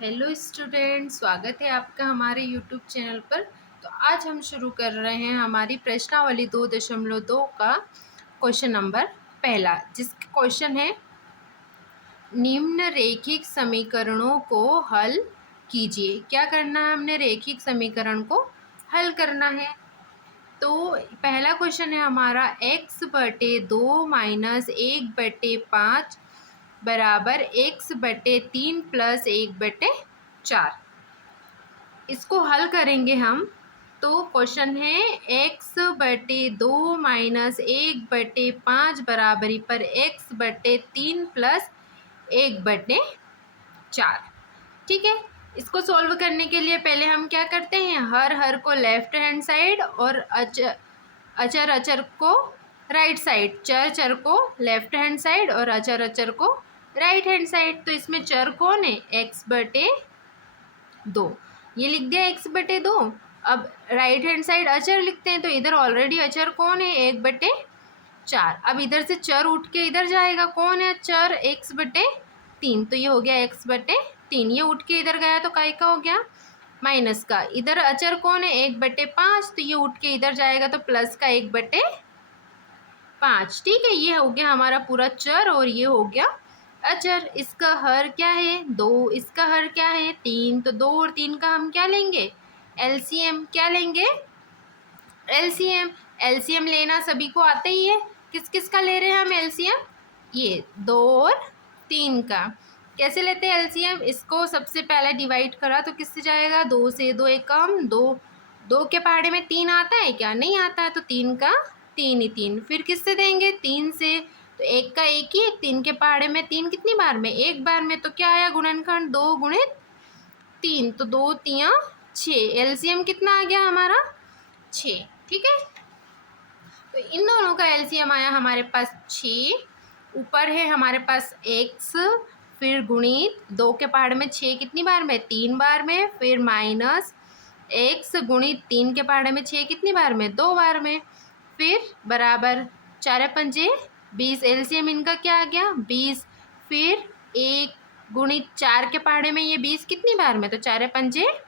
Hello student, स्वागत है आपका हमारे यूट्यूब चैनल पर। तो आज हम शुरू कर रहे हैं हमारी प्रश्नावली 2.2 का क्वेश्चन नंबर पहला, जिसका क्वेश्चन है निम्न रेखिक समीकरणों को हल कीजिए। क्या करना है, हमने रेखिक समीकरण को हल करना है। तो पहला क्वेश्चन है हमारा x/2 माइनस 1/5 बराबर x/3 प्लस 1/4। इसको हल करेंगे हम। तो क्वेश्चन है x/2 माइनस 1/5 बराबरी पर x/3 प्लस 1/4। ठीक है, इसको सॉल्व करने के लिए पहले हम क्या करते हैं, हर को लेफ्ट हैंड साइड और अचर अचर को राइट साइड, चर को लेफ्ट हैंड साइड और अचर को राइट हैंड साइड। तो इसमें चर कौन है, x/2, ये लिख दिया x/2। अब राइट हैंड साइड अचर लिखते हैं, तो इधर ऑलरेडी अचर कौन है, 1/4। अब इधर से चर उठ के इधर जाएगा, कौन है चर, x/3, तो ये हो गया x/3। ये उठ के इधर गया तो काय का हो गया, माइनस का। इधर अचर कौन है, 1/5, तो ये उठ के इधर जाएगा तो प्लस का 1/5। ठीक है, ये हो गया हमारा पूरा चर और ये हो गया अचर। इसका हर क्या है, 2, इसका हर क्या है, 3। तो 2 और 3 का हम क्या लेंगे, एलसीएम। क्या लेंगे, एलसीएम। एलसीएम लेना सभी को आता ही है। किस किस का ले रहे हैं हम एलसीएम, ये 2 और 3 का। कैसे लेते हैं एलसीएम, इसको सबसे पहले डिवाइड करा तो किससे जाएगा, 2 से 2 एक कम, 2 के पहाड़े में 3 आता है क्या, नहीं आता है, तो 3 का 3 ही 3। फिर किससे देंगे, 3 से, तो 1 का 1 ही, 3 के पहाड़े में 3 कितनी बार में, एक बार में। तो क्या आया गुणनखंड, 2 गुणित 3, तो 2 3 6। एलसीएम कितना आ गया हमारा, 6। ठीक है, तो इन दोनों का एलसीएम आया हमारे पास 6। ऊपर है हमारे पास x, फिर गुणित 2 के पहाड़ में 6 कितनी बार में, 3 बार में, फिर माइनस x गुणित 3 के पहाड़े में 6 कितनी बार में, 2 बार में, फिर बराबर 4 पंजे 20। एलसीएम इनका क्या आ गया, 20। फिर 1 गुणित 4 के पहाड़े में ये 20 कितनी बार में, तो 4 पंजे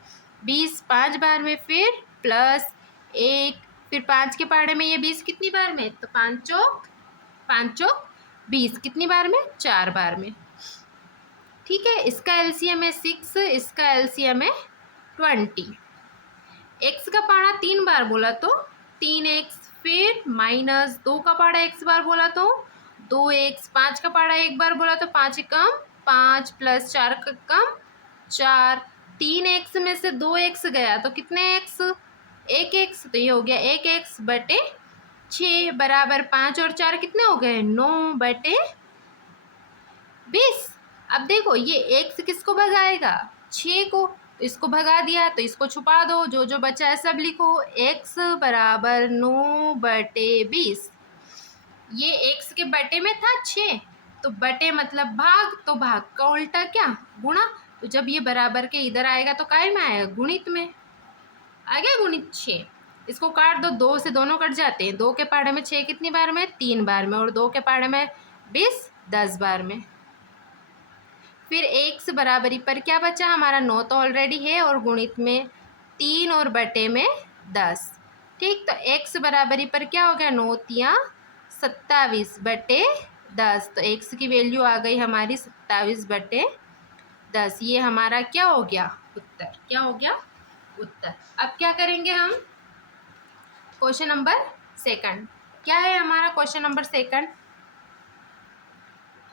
20, 5 बार में, फिर प्लस 1, फिर 5 के पहाड़े में ये 20 कितनी बार में, तो 5 चौक 20 कितनी बार में, 4 बार में। ठीक है, इसका एलसीएम है 6, इसका एलसीएम है 20। एक्स का पहाड़ा 3 बार बोला तो 3x, फिर माइनस 2 का पहाड़ा x बार बोला तो 2x, 5 का पहाड़ा 1 बार बोला तो 5 कम 5, प्लस 4 का कम 4। 3x में से 2x गया तो कितने x, 1x, तो ये हो गया 1x/6 बराबर 5 और 4 कितने हो गए, 9/20। अब देखो ये x किसको भगाएगा, 6 को, तो इसको भगा दिया, तो इसको छुपा दो, जो जो बचा है सब लिखो। x बराबर 9/20। ये x के बटे में था 6, तो बटे मतलब भाग, तो भाग का उल्टा क्या, गुणा। तो जब ये बराबर के इधर आएगा तो काय में आएगा, गुणित में आ गया, गुणित 6। इसको काट दो, 2 से दोनों कट जाते हैं। 2 के पहाड़े में 6 कितनी बार में, 3 बार में, और 2 के पहाड़े में 20, 10 बार में। फिर x बराबरी पर क्या बचा हमारा, 9 तो ऑलरेडी है, और गुणित में 3 और बटे में 10। ठीक, तो x बराबरी पर क्या हो गया, 9 3 27/10। तो x की वैल्यू आ गई हमारी 27/10। ये हमारा क्या हो गया, उत्तर। क्या हो गया, उत्तर। अब क्या करेंगे हम, क्वेश्चन नंबर सेकंड। क्या है हमारा question number second,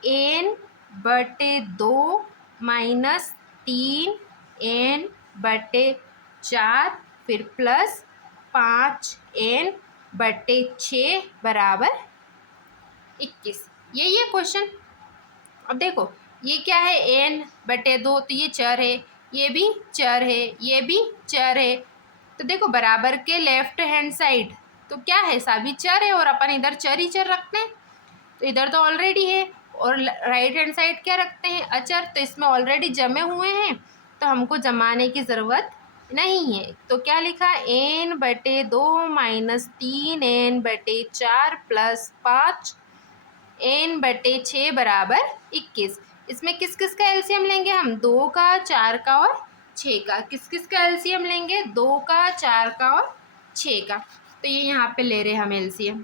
n/2 minus 3n/4 फिर प्लस 5n/6 बराबर 21। यही है क्वेश्चन। अब देखो ये क्या है, n/2, तो ये चर है, ये भी चर है, ये भी चर है। तो देखो बराबर के लेफ्ट हैंड साइड तो क्या है, सभी चर है, और अपन इधर चर ही चर रखते हैं। तो इधर तो ऑलरेडी है, और राइट हैंड साइड क्या रखते हैं, अचर। तो इसमें ऑलरेडी जमे हुए हैं, तो हमको जमाने की ज़रूरत नहीं है। तो क्या लिखा, n/2 minus 3n/4 plus 5n/6 बराबर 21। इसमें किस किस का एलसीएम लेंगे हम? 2 का, 4 का और 6 का। किस किस का एलसीएम लेंगे? 2 का, 4 का और 6 का। तो ये यहाँ पे ले रहे हैं हम एलसीएम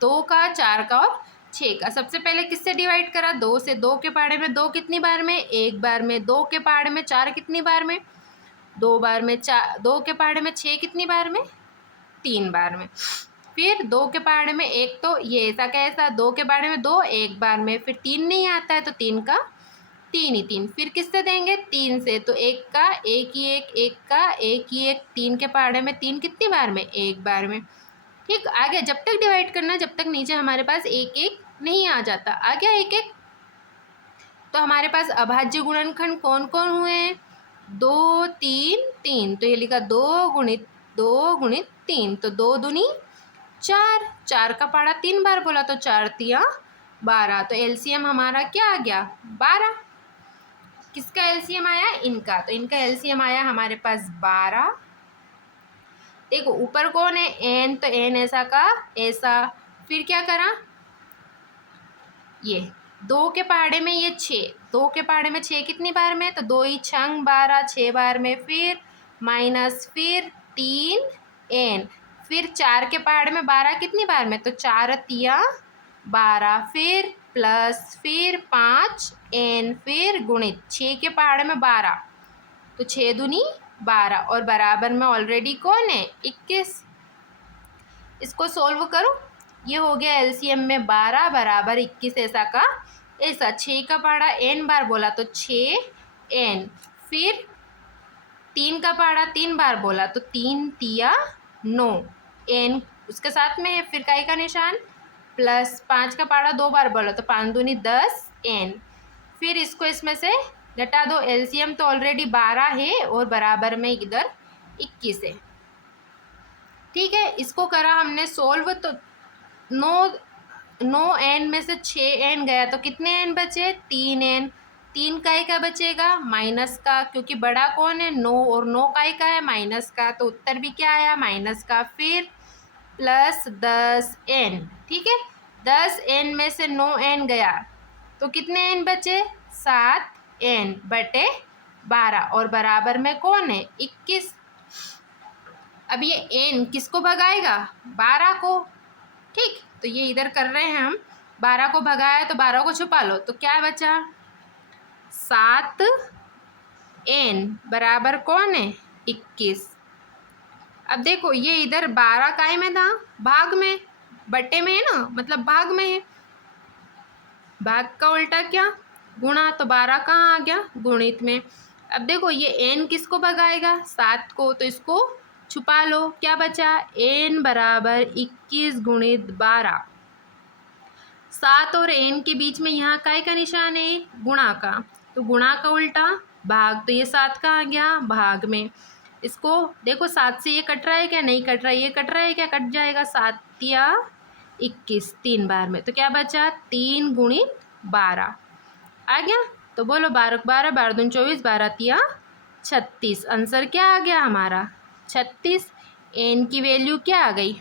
2 का, 4 का और 6 का। सबसे पहले किससे डिवाइड करा? 2 से। 2 के पहाड़े में 2 कितनी बार में? 1 बार में। 2 के पहाड़े में 4 कितनी बार में? 2 बार में। 2 के पहाड़े में 6 कितनी बार में? 3 बार में। फिर 2 के पहाड़े में 1, तो ये ऐसा कैसा? 2 के पहाड़े में 2 1 बार में। फिर 3 नहीं आता है तो 3 का 3 ही 3। फिर किससे देंगे? 3 से। तो 1 का 1 ही 1, 1 का 1 ही 1। 3 के पहाड़े में 3 कितनी बार में? 1 बार में। ठीक, आ गया। जब तक डिवाइड करना जब तक नीचे हमारे पास 1 1 नहीं आ जाता। आ गया 1 1। तो हमारे पास अभाज्य गुणनखंड कौन कौन हुए हैं? 2 3 3। तो ये लिखा 2 गुणित 3। तो 2 दूनी 4। 4 का पहाड़ा 3 बार बोला तो 4 तिया 12। तो एलसीएम हमारा क्या आ गया? 12। किसका एलसीएम आया? इनका। तो इनका एलसीएम आया हमारे पास 12। देखो ऊपर कौन है? एन। तो एन ऐसा का ऐसा। फिर क्या करा? ये 2 के पहाड़े में ये 6। 2 के पहाड़े में 6 कितनी बार में? तो 2 ही 6 12, 6 बार में। फिर माइनस, फिर 3 एन। फिर 4 के पहाड़े में 12 कितनी बार में? तो 4 तिया 12। फिर प्लस, फिर 5 एन। फिर गुणित 6 के पहाड़े में 12 तो 6 दूनी 12 और बराबर में ऑलरेडी कौन है? 21। इसको सोल्व करो। ये हो गया एलसीएम में 12 बराबर 21 ऐसा का ऐसा। 6 का पहाड़ा एन बार बोला तो 6 एन। फिर 3 का पहाड़ा 3 बार बोला तो 3 तिया 9 एन उसके साथ में है। फिर काई का निशान प्लस। 5 का पहाड़ा 2 बार बोला तो 5 दूनी 10 एन। फिर इसको इसमें से घटा दो। एलसीएम तो ऑलरेडी 12 है और बराबर में इधर 21 है। ठीक है, इसको करा हमने सोल्व। तो 9 एन में से 6 एन गया तो कितने एन बचे? 3 एन। 3 काई का बचेगा? माइनस का, क्योंकि बड़ा कौन है? 9 और 9 काई का है? माइनस का। तो उत्तर भी क्या आया? माइनस का। फिर प्लस 10 एन। ठीक है, 10 एन में से 9 एन गया तो कितने एन बचे? 7 एन बटे 12 और बराबर में कौन है? 21। अब ये एन किसको भगाएगा? 12 को। ठीक, तो ये इधर कर रहे हैं हम। 12 को भगाया तो 12 को छुपा लो तो क्या बचा? 7 एन बराबर कौन है? 21। अब देखो ये इधर 12 काय में था? भाग में। बटे में है ना, मतलब भाग में है। भाग का उल्टा क्या? गुणा। तो 12 कहाँ आ गया? गुणित में। अब देखो ये एन किसको भगाएगा? 7 को। तो इसको छुपा लो। क्या बचा? एन बराबर 21 गुणित 12। 7 और एन के बीच में यहाँ काय का निशान है? गुणा का। तो गुणा का उल्टा भाग। तो ये 7 का आ गया भाग में। इसको देखो 7 से ये कट रहा है क्या? नहीं कट रहा है। ये कट रहा है क्या? कट जाएगा। 7 या 21 3 बार में। तो क्या बचा? 3 गुणित 12 आ गया। तो बोलो 12 12 12 दूनी 24 12 तिया 36। आंसर क्या आ गया हमारा? 36। एन की वैल्यू क्या आ गई?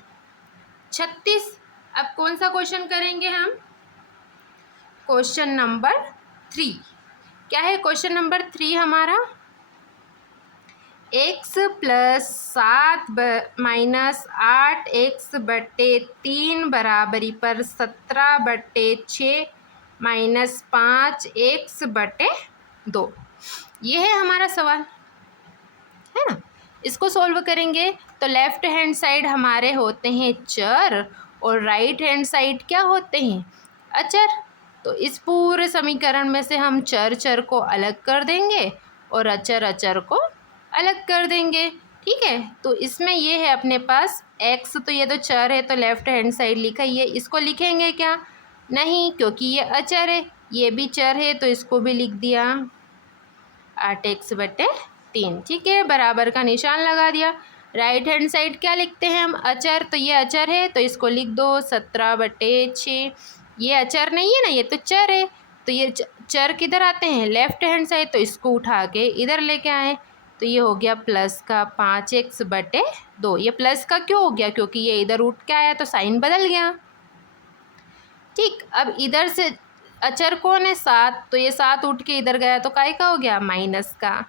36। अब कौन सा क्वेश्चन करेंगे हम? Question number 3। क्या है क्वेश्चन नंबर 3 हमारा? x प्लस 7 माइनस 8x बटे 3 बराबरी पर 17 बटे 6 माइनस 5x बटे 2। ये है हमारा सवाल, है ना। इसको सॉल्व करेंगे तो लेफ्ट हैंड साइड हमारे होते हैं चर और राइट हैंड साइड क्या होते हैं? अचर। तो इस पूरे समीकरण में से हम चर चर को अलग कर देंगे और अचर अचर को अलग कर देंगे। ठीक है, तो इसमें ये है अपने पास x। तो ये तो चर है तो लेफ्ट हैंड साइड लिखा ही है। इसको लिखेंगे क्या? नहीं, क्योंकि ये अचर है। ये भी चर है तो इसको भी लिख दिया 8x बटे 3। ठीक है, बराबर का निशान लगा दिया। राइट हैंड साइड क्या लिखते हैं हम? अचर। तो ये अचर है तो इसको लिख दो 17 बटे 6। ये अचर नहीं है ना, ये तो चर है। तो ये चर किधर आते हैं? Left hand side. तो इसको उठा के इधर लेके आए तो ये हो गया प्लस का 5x बटे 2। ये प्लस का क्यों हो गया? क्योंकि ये इधर उठ के आया तो साइन बदल गया। ठीक, अब इधर से अचर कौन है? 7, तो ये 7 उठ के इधर गया तो काय का हो गया? माइनस का।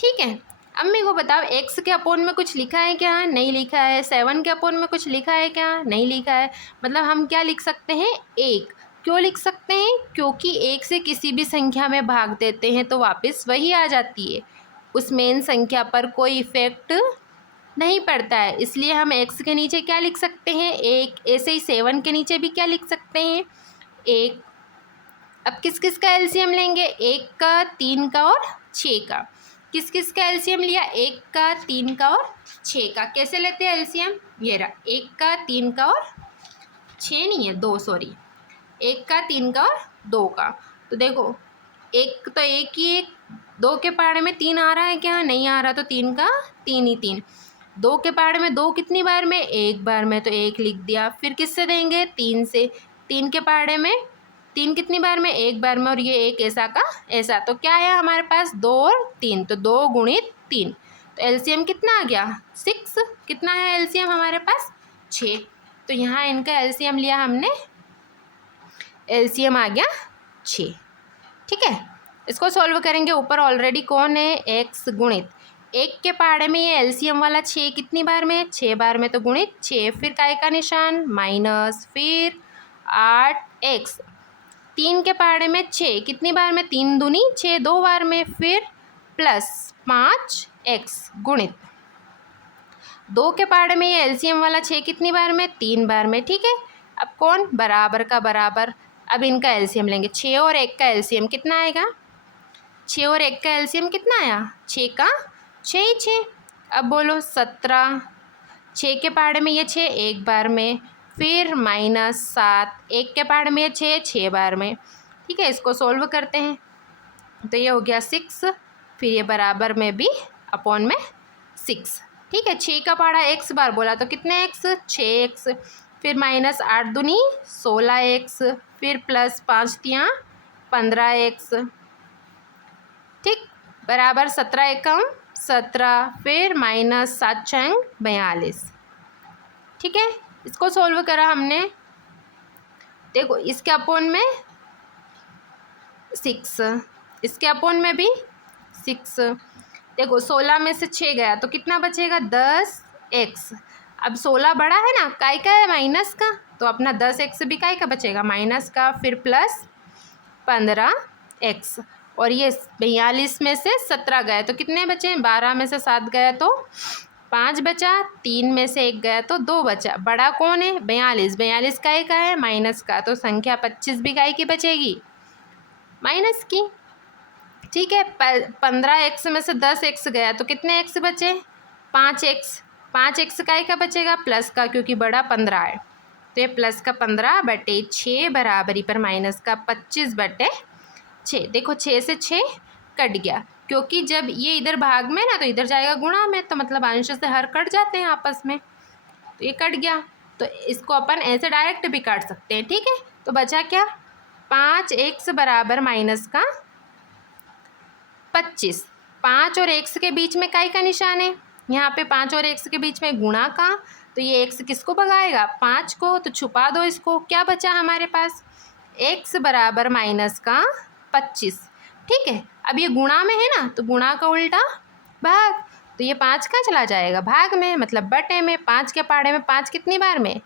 ठीक है, अब मेरे को बताओ x के अपोन में कुछ लिखा है क्या? नहीं लिखा है। 7 के अपोन में कुछ लिखा है क्या? नहीं लिखा है। मतलब हम क्या लिख सकते हैं? 1। क्यों लिख सकते हैं? क्योंकि 1 से किसी भी संख्या में भाग देते हैं तो वापस वही आ जाती है, उस मेन संख्या पर कोई इफेक्ट नहीं पड़ता है, इसलिए हम x के नीचे क्या लिख सकते हैं? 1। ऐसे ही 7 के नीचे भी क्या लिख सकते हैं? 1। अब किस किस का एलसीएम लेंगे? 1 का, 3 का और 6 का। किस किस का एलसीएम लिया? 1 का, 3 का और 6 का। कैसे लेते हैं एलसीएम? ये रहा, 1 का, 3 का और 6 नहीं है, 2, सॉरी, 1 का, 3 का और 2 का। तो देखो, एक तो एक ही एक, 2 के पहाड़े में 3 आ रहा है क्या? नहीं आ रहा, तो 3 का 3 ही 3। 2 के पहाड़े में 2 कितनी बार में? 1 बार में, तो 1 लिख दिया। फिर किससे देंगे? 3 से। 3 के पहाड़े में 3 कितनी बार में? 1 बार में, और ये 1 ऐसा का ऐसा। तो क्या है हमारे पास? 2 और 3, तो 2 गुणित 3। तो एलसीएम कितना आ गया? 6। कितना है एलसीएम हमारे पास? 6। तो यहाँ इनका एलसीएम लिया हमने, एलसीएम आ गया 6। ठीक है, इसको सॉल्व करेंगे। ऊपर ऑलरेडी कौन है? x गुणित 1 के पहाड़े में ये एलसीएम वाला 6 कितनी बार में? 6 बार में, तो गुणित 6। फिर काय का निशान? माइनस। फिर 8x। 3 के पहाड़े में 6 कितनी बार में? 3 दूनी 6, 2 बार में। फिर प्लस 5x गुणित 2 के पहाड़े में ये एलसीएम वाला 6 कितनी बार में? 3 बार में। ठीक है, अब कौन? बराबर का बराबर। अब इनका एलसीएम लेंगे। 6 और 1 का एलसीएम कितना आएगा? 6 और 1 का एलसीएम कितना आया? 6 का 6 ही 6। अब बोलो 17। 6 के पहाड़े में ये 6 1 बार में। फिर माइनस 7, 1 के पहाड़े में ये 6 6 बार में। ठीक है, इसको सोल्व करते हैं तो ये हो गया 6। फिर ये बराबर में भी अपॉन में 6। ठीक है, 6 का पहाड़ा x बार बोला तो कितने x? 6x। फिर माइनस 8 दूनी 16x। फिर प्लस 5 तियाँ 15x। ठीक, बराबर 17 एकम 17। फिर माइनस 7 छंग 42। ठीक है, इसको सोल्व करा हमने। देखो, इसके अपोन में 6, इसके अपोन में भी 6। देखो, 16 में से 6 गया तो कितना बचेगा? 10x। अब 16 बड़ा है ना, काय का है? माइनस का, तो अपना 10x भी काय का बचेगा? माइनस का। फिर प्लस 15x। और ये 42 में से 17 गए तो कितने बचे? 12 में से 7 गया तो 5 बचा। 3 में से 1 गया तो 2 बचा। बड़ा कौन है? 42। 42 काय का है? माइनस का, तो संख्या 25 भी काय की बचेगी? माइनस की। ठीक है, 15x में से 10x गया तो कितने x बचे? 5x। 5x काय का बचेगा? प्लस का, क्योंकि बड़ा 15 है, तो ये प्लस का 15/6 बराबरी पर माइनस का 25/6। देखो, 6 से 6 कट गया, क्योंकि जब ये इधर भाग में ना तो इधर जाएगा गुणा में, तो मतलब अंश से हर कट जाते हैं आपस में, तो ये कट गया। तो इसको अपन ऐसे डायरेक्ट भी काट सकते हैं। ठीक है, तो बचा क्या? 5x बराबर माइनस का 25। 5 और x के बीच में काय का निशान है? यहाँ पे 5 और x के बीच में गुणा का, तो ये x किसको भगाएगा? 5 को, तो छुपा दो इसको। क्या बचा हमारे पास? x बराबर माइनस का 25। ठीक है, अब ये गुणा में है ना, तो गुणा का उल्टा भाग, तो ये 5 कहाँ चला जाएगा? भाग में, मतलब बटे में। 5 के पहाड़े में 5 कितनी बार में?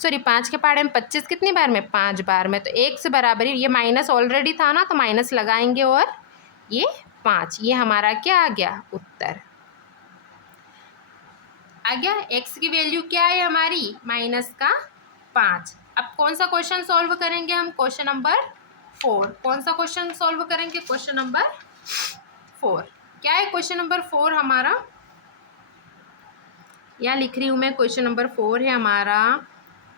सॉरी, 5 के पहाड़े में 25 कितनी बार में? 5 बार में। तो x बराबर, ये माइनस ऑलरेडी था ना, तो माइनस लगाएंगे और ये 5। ये हमारा क्या आ गया? उत्तर आ गया। x की वैल्यू क्या है हमारी? माइनस का 5। अब कौन सा क्वेश्चन सॉल्व करेंगे हम? Question number 4। कौन सा क्वेश्चन सॉल्व करेंगे? Question number 4। क्या है क्वेश्चन नंबर 4 हमारा? यहाँ लिख रही हूँ मैं, क्वेश्चन नंबर 4 है हमारा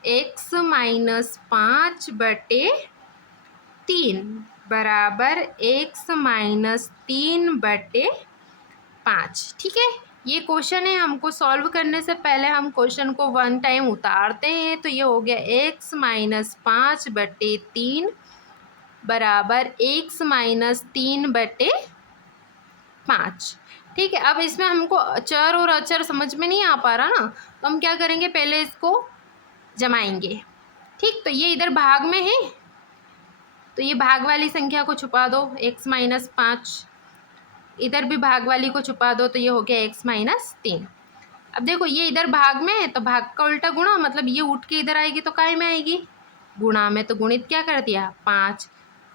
x माइनस 5/3 बराबर x माइनस 3/5। ठीक है, ये क्वेश्चन है। हमको सॉल्व करने से पहले हम क्वेश्चन को 1 टाइम उतारते हैं, तो ये हो गया x माइनस 5/3 बराबर x माइनस 3/5। ठीक है, अब इसमें हमको चर और अचर समझ में नहीं आ पा रहा ना, तो हम क्या करेंगे? पहले इसको जमाएंगे। ठीक, तो ये इधर भाग में है, तो ये भाग वाली संख्या को छुपा दो, x-5। इधर भी भाग वाली को छुपा दो, तो ये हो गया x-3। अब देखो ये इधर भाग में है तो भाग का उल्टा गुणा, मतलब ये उठ के इधर आएगी तो काय में आएगी, गुणा में। तो गुणित क्या कर दिया, 5।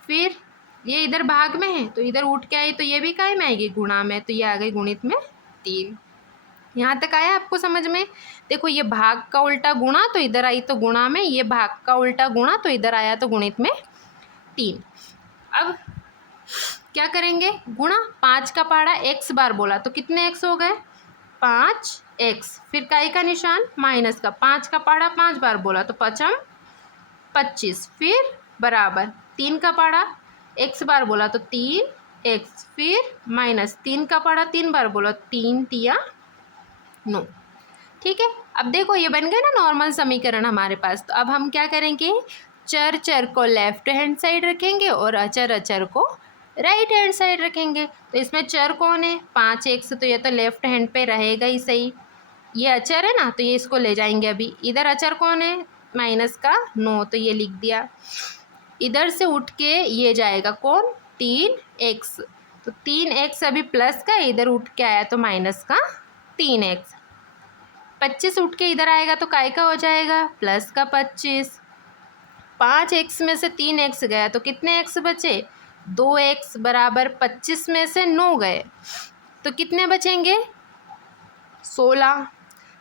फिर ये इधर भाग में है तो इधर उठ के आई तो ये भी काय में आएगी, गुणा में। तो ये आ गई गुणित में 3। यहाँ तक आया आपको समझ में। देखो ये भाग का उल्टा गुणा तो इधर आई तो गुणा में, ये भाग का उल्टा गुणा तो इधर आया तो गुणित में 3। अब क्या करेंगे, गुणा। 5 का पहाड़ा x बार बोला तो कितने x हो गए, 5x। फिर काय का निशान, माइनस का। 5 का पहाड़ा 5 बार बोला तो 5m 25। फिर बराबर 3 का पहाड़ा x बार बोला तो 3x। फिर माइनस 3 का पहाड़ा 3 बार बोला, 3 तिया 9। ठीक है। अब देखो ये बन गए ना नॉर्मल समीकरण हमारे पास। तो अब हम क्या करेंगे, चर चर को लेफ्ट हैंड साइड रखेंगे और अचर अचर को राइट हैंड साइड रखेंगे। तो इसमें चर कौन है, 5x, तो ये तो लेफ्ट हैंड पे रहेगा ही सही। ये अचर है ना तो ये इसको ले जाएंगे अभी। इधर अचर कौन है, माइनस का 9, तो ये लिख दिया। इधर से उठ के ये जाएगा कौन, 3x। तो 3x अभी प्लस का, इधर उठ के आया तो माइनस का 3x। 25 उठ के इधर आएगा तो काय का हो जाएगा, प्लस का 25। 5x में से 3x गया तो कितने x बचे, 2x बराबर 25 में से 9 गए तो कितने बचेंगे, 16।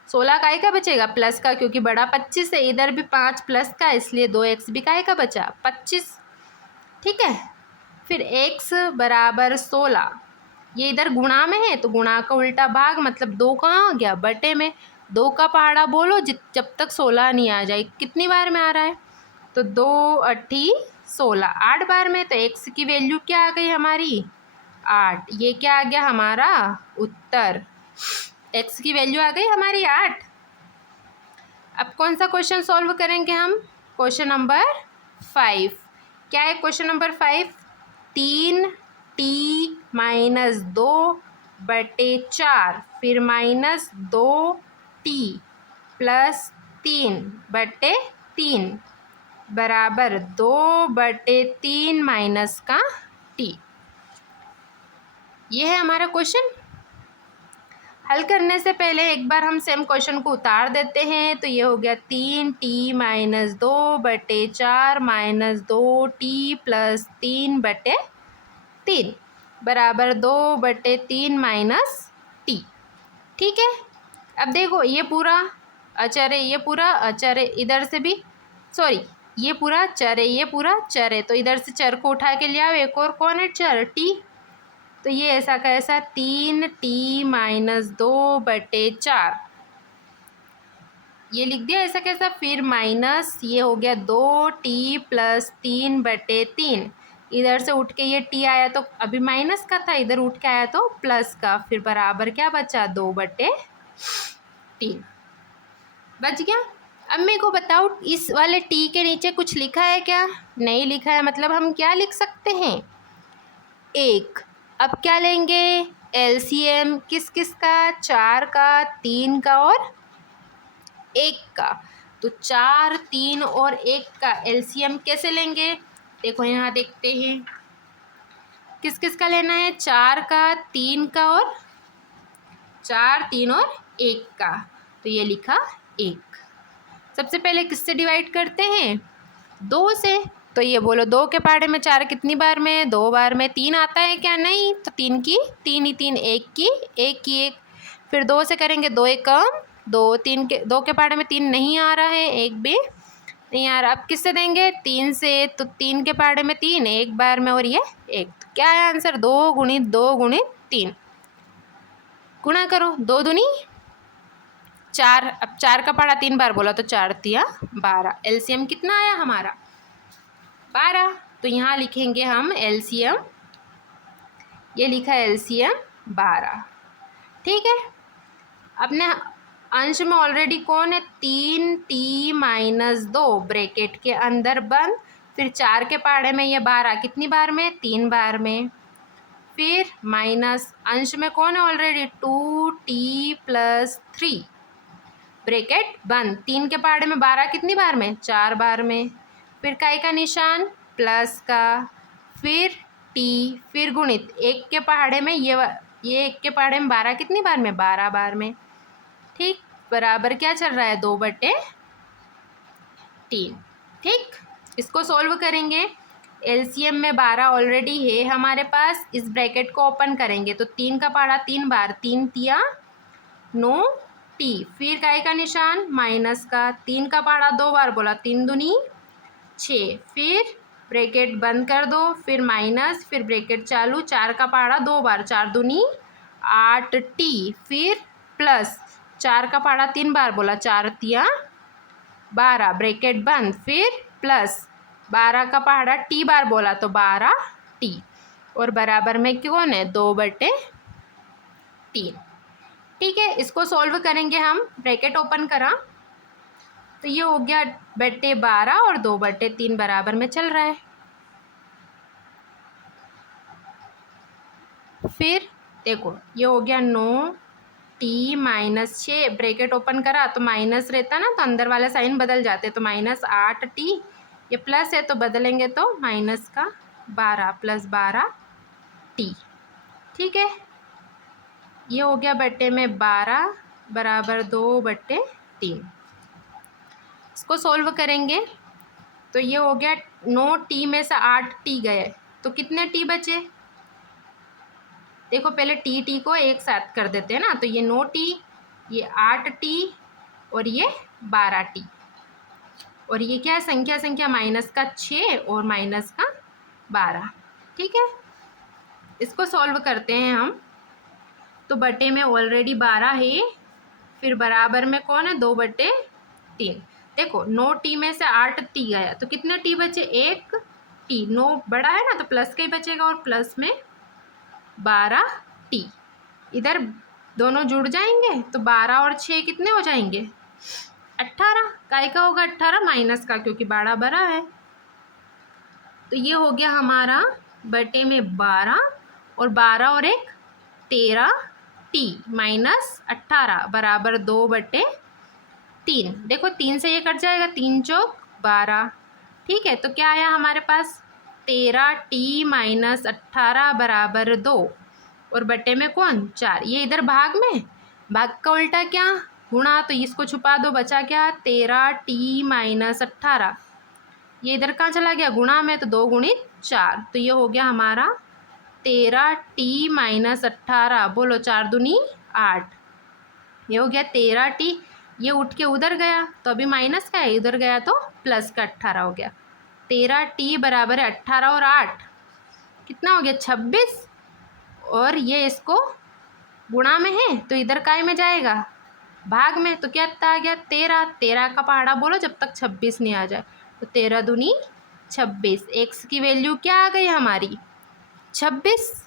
16 काय का बचेगा, प्लस का, क्योंकि बड़ा 25 है। इधर भी 5 प्लस का, इसलिए 2x भी काय का बचा, 25। ठीक है। फिर x बराबर 16, ये इधर गुणा में है तो गुणा का उल्टा भाग, मतलब 2 कहाँ आ गया, बटे में। 2 का पहाड़ा बोलो जब तक 16 नहीं आ जाए। कितनी बार में आ रहा है, तो 2 8 16, 8 बार में। तो x की वैल्यू क्या आ गई हमारी, 8। ये क्या आ गया हमारा उत्तर, x की वैल्यू आ गई हमारी 8। अब कौन सा क्वेश्चन सॉल्व करेंगे हम, क्वेश्चन नंबर 5। क्या है क्वेश्चन नंबर 5, 3t - 2 बटे 4, फिर -2t प्लस 3 बटे 3 बराबर 2 बटे 3 माइनस का t। ये है हमारा क्वेश्चन। हल करने से पहले एक बार हम सेम क्वेश्चन को उतार देते हैं। तो ये हो गया 3t - 2 बटे 4 - 2t प्लस 3 बटे 3 बराबर 2 बटे 3 माइनस t। ठीक है। अब देखो ये पूरा अचर है, ये पूरा अचर है, इधर से भी सॉरी ये पूरा चर है, ये पूरा चर है। तो इधर से चर को उठा के ले आओ, एक और कौन है चर, t। तो ये ऐसा कैसा, 3t - 2 बटे 4, ये लिख दिया ऐसा कैसा। फिर माइनस ये हो गया 2t प्लस 3 बटे 3, इधर से उठ के ये t आया तो अभी माइनस का था, इधर उठ के आया तो प्लस का। फिर बराबर क्या बचा, 2 बटे 3 बच गया। अब मेरे को बताओ इस वाले t के नीचे कुछ लिखा है क्या, नहीं लिखा है। मतलब हम क्या लिख सकते हैं, 1। अब क्या लेंगे, एलसीएम किस किस का, 4 का, 3 का और 1 का। तो 4, 3 और 1 का एलसीएम कैसे लेंगे, देखो यहाँ देखते हैं किस किस का लेना है, 4 का, 3 का और 4, 3 और 1 का। तो ये लिखा 1। सबसे पहले किससे डिवाइड करते हैं, 2 से। तो ये बोलो 2 के पहाड़े में 4 कितनी बार में, 2 बार में। 3 आता है क्या, नहीं। तो 3 की 3 ही 3, 1 की 1 की 1। फिर 2 से करेंगे, 2 1 कम 2, 3 के 2 के पहाड़े में 3 नहीं आ रहा है, 1 भी नहीं आ रहा। अब किससे देंगे, 3 से। तो 3 के पहाड़े में 3 एक बार में और ये 1। तो क्या है आंसर, 2 गुणित 2 गुणित 3। गुणा करो, 2 दूनी 4। अब 4 का पहाड़ा 3 बार बोला तो 4 तिया 12। एलसीएम कितना आया हमारा, 12। तो यहाँ लिखेंगे हम एलसीएम, ये लिखा है एलसीएम 12। ठीक है। अपने अंश में ऑलरेडी कौन है, 3t - 2 ब्रैकेट के अंदर बंद। फिर 4 के पहाड़े में ये 12 कितनी बार में, 3 बार में। फिर माइनस अंश में कौन है ऑलरेडी, 2t प्लस 3 ब्रैकेट बंद। 3 के पहाड़े में 12 कितनी बार में, 4 बार में। फिर काय का निशान, प्लस का, फिर टी, फिर गुणित एक के पहाड़े में ये एक के पहाड़े में 12 कितनी बार में, 12 बार में, ठीक, बराबर क्या चल रहा है, 2/3। ठीक, इसको सॉल्व करेंगे। एलसीएम में 12 ऑलरेडी है हमारे पास, इस ब्रैकेट को ओपन करेंगे तो 3 का पहाड़ा 3 बार, 3 तिया 9 टी, फिर काय का निशान माइनस का, 3 का पहाड़ा 2 बार बोला, 3 दूनी 6, फिर ब्रैकेट बंद कर दो, फिर माइनस, फिर ब्रैकेट चालू, 4 का पहाड़ा 2 बार, 4 दूनी 8 टी, फिर प्लस 4 का पहाड़ा 3 बार बोला, 4 तिया 12, ब्रैकेट बंद, फिर प्लस 12 का पहाड़ा टी बार बोला तो 12 टी, और बराबर में कौन है, 2/3। ठीक है, इसको सॉल्व करेंगे हम, ब्रैकेट ओपन करा तो ये हो गया 12 और 2/3 बराबर में चल रहा है। फिर देखो ये हो गया 9 टी माइनस 6, ब्रैकेट ओपन करा तो माइनस रहता ना, तो अंदर वाला साइन बदल जाते, तो -8 टी, ये प्लस है तो बदलेंगे तो माइनस का 12 प्लस 12 टी। ठीक है, ये हो गया बट्टे में 12 बराबर 2/3। इसको सॉल्व करेंगे तो ये हो गया 9 टी में से 8 टी गए तो कितने टी बचे, देखो पहले टी को एक साथ कर देते हैं ना, तो ये 9 टी, ये 8 टी और ये 12 टी, और ये क्या है, संख्या माइनस का 6 और माइनस का 12। ठीक है, इसको सॉल्व करते हैं हम, तो बटे में ऑलरेडी 12 है, फिर बराबर में कौन है, 2/3। देखो 9 टी में से 8 टी गया तो कितने टी बचे, 1 टी, 9 बड़ा है ना तो प्लस का ही बचेगा, और प्लस में 12 टी, इधर दोनों जुड़ जाएंगे तो 12 और 6 कितने हो जाएंगे, 18, काय का होगा 18, माइनस का, क्योंकि 12 बड़ा है। तो ये हो गया हमारा बटे में 12 और 12 और 1 13 टी माइनस 18 बराबर 2/3। देखो 3 से ये कट जाएगा, 3 चौक 12। ठीक है, तो क्या आया हमारे पास, 13 टी माइनस 18 बराबर 2, और बटे में कौन, 4। ये इधर भाग में, भाग का उल्टा क्या, गुणा, तो इसको छुपा दो, बचा क्या, 13 टी माइनस 18, ये इधर कहाँ चला गया, गुणा में, तो 2 गुणित 4, तो ये हो गया हमारा 13 टी माइनस 18, बोलो 4 दूनी 8, ये हो गया 13 टी, ये उठ के उधर गया तो अभी माइनस का है, इधर गया तो प्लस का 18 हो गया, 13 टी बराबर है 18 और 8 कितना हो गया, 26, और ये इसको गुणा में है तो इधर काय में जाएगा, भाग में, तो क्या आ गया 13, 13 का पहाड़ा बोलो जब तक 26 नहीं आ जाए, तो 13 दूनी 26, एक्स की वैल्यू क्या आ गई हमारी, 26।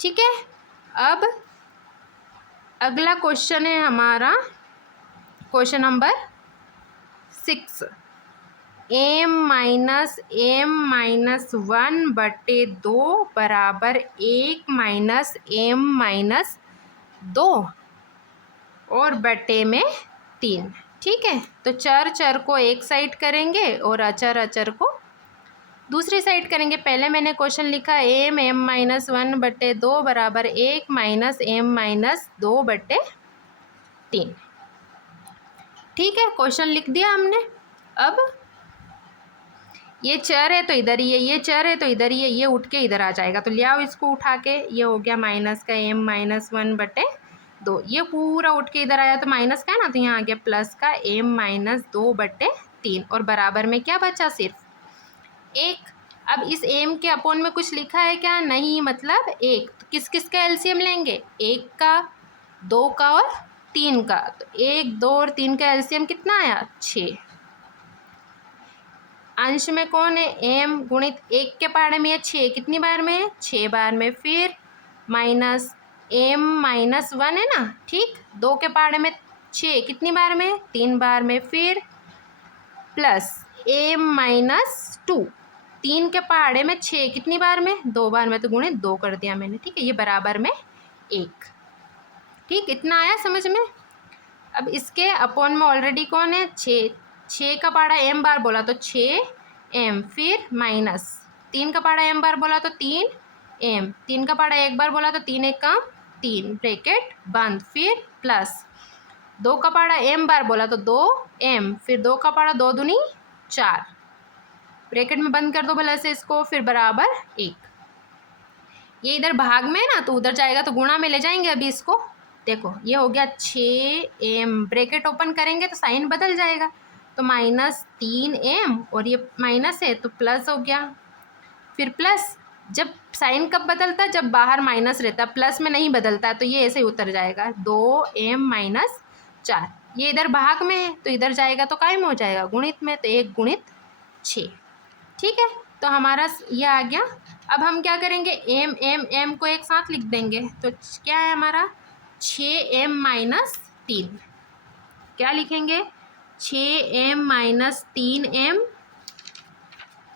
ठीक है, अब अगला क्वेश्चन है हमारा क्वेश्चन नंबर 6, m-1/2 बराबर 1-m-2 और बटे में 3। ठीक है, तो चर को एक साइड करेंगे और अचर को दूसरी साइड करेंगे। पहले मैंने क्वेश्चन लिखा m-1/2 बराबर 1-m-2/3। ठीक है, क्वेश्चन लिख दिया हमने। अब ये चर है तो इधर ही है, ये चर है तो इधर ही है, ये उठ के इधर आ जाएगा, तो ले आओ इसको उठा के, ये हो गया माइनस का m-1/2, ये पूरा उठ के इधर आया तो माइनस का है ना, तो यहाँ आ गया प्लस का m-2/3, और बराबर में क्या बचा, सिर्फ 1। अब इस m के अपोन में कुछ लिखा है क्या, नहीं, मतलब 1, तो किस किस का एलसीएम लेंगे, 1 का, 2 का और 3 का, तो 1, 2 और 3 का एलसीएम कितना आया, 6। अंश में कौन है, m गुणित 1 के पहाड़े में, ये 6 कितनी बार में, 6 बार में, फिर माइनस m-1 है ना, ठीक, 2 के पहाड़े में 6 कितनी बार में, 3 बार में, फिर प्लस m-2, 3 के पहाड़े में 6 कितनी बार में, 2 बार में, तो गुणित 2 कर दिया मैंने। ठीक है, ये बराबर में 1। ठीक, इतना आया समझ में। अब इसके अपोन में ऑलरेडी कौन है, 6 का पहाड़ा m बार बोला तो 6m, फिर माइनस 3 का पहाड़ा m बार बोला तो 3m, 3 का पहाड़ा एक बार बोला तो 3 एक कम 3, ब्रैकेट बंद, फिर प्लस 2 का पहाड़ा m बार बोला तो 2m, फिर 2 का पहाड़ा 2 दूनी 4, ब्रैकेट में बंद कर दो भला से इसको, फिर बराबर 1। ये इधर भाग में है ना तो उधर जाएगा तो गुणा में ले जाएंगे अभी इसको। देखो ये हो गया 6m, ब्रैकेट ओपन करेंगे तो साइन बदल जाएगा, तो -3m और ये माइनस है तो प्लस हो गया। फिर प्लस, जब साइन कब बदलता है, जब बाहर माइनस रहता, प्लस में नहीं बदलता, तो ये ऐसे ही उतर जाएगा 2m - 4। ये इधर भाग में है तो इधर जाएगा तो कायम हो जाएगा गुणित में, तो 1 गुणित 6। ठीक है, तो हमारा ये आ गया। अब हम क्या करेंगे, m को एक साथ लिख देंगे, तो क्या है हमारा 6m - 3। क्या लिखेंगे, 6m - 3m,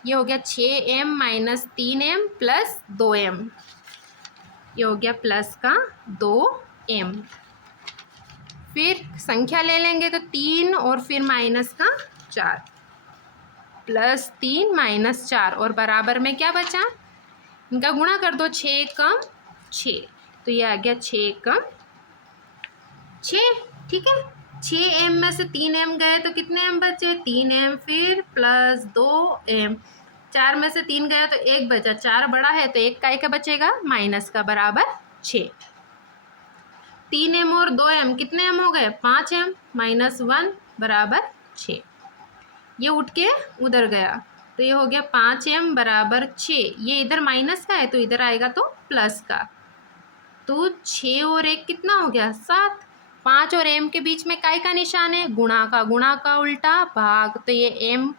ये हो गया 6m - 3m प्लस 2m, ये हो गया प्लस का 2m। फिर संख्या ले लेंगे तो 3 और फिर माइनस का 4, +3 - 4 और बराबर में क्या बचा, इनका गुणा कर दो, 6 कम 6, तो ये आ गया 6 कम 6। ठीक है, 6m में से 3m गए तो कितने m बचे, 3m, फिर प्लस 2m, 4 में से 3 गया तो 1 बचा, 4 बड़ा है तो 1 का बचेगा माइनस का, बराबर 6। 3m और 2m कितने m हो गए, 5m -1 बराबर 6। ये उठ के उधर गया तो ये हो गया 5m बराबर 6, ये इधर माइनस का है तो इधर आएगा तो प्लस का, तो 6 और 1 कितना हो गया 7। 5 और m के बीच में काय का निशान है, गुणा का उल्टा भाग, तो ये m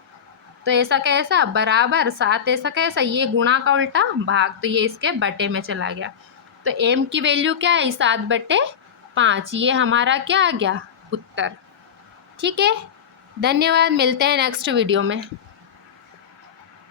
तो ऐसा कैसा बराबर, 7 ऐसा कैसा, ये गुणा का उल्टा भाग, तो ये इसके बटे में चला गया, तो m की वैल्यू क्या है 7/5, ये हमारा क्या आ गया उत्तर। ठीक है, धन्यवाद, मिलते हैं नेक्स्ट वीडियो में।